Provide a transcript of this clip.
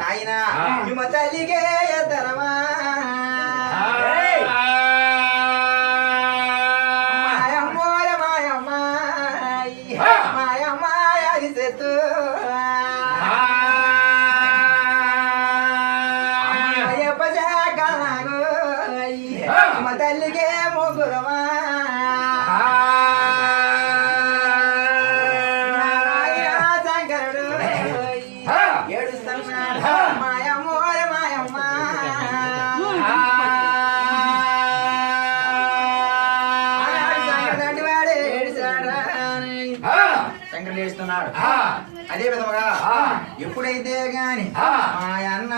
నాయన మీ తల్లికే ఎద్దరమా మాయమ్మోయ మాయమ్మ మాయమ్మ అది చెట్టు మా తల్లికే ముగ్గురమా శంకరుడు ఏడుస్తున్నాడు మాయమ్మోయ మాయమ్మ శంకరుడు వాడే ఏడుస్తాడు శంకరుడు ఏడుస్తున్నాడు అదే విధముగా ఎప్పుడైతే గాని మా అన్న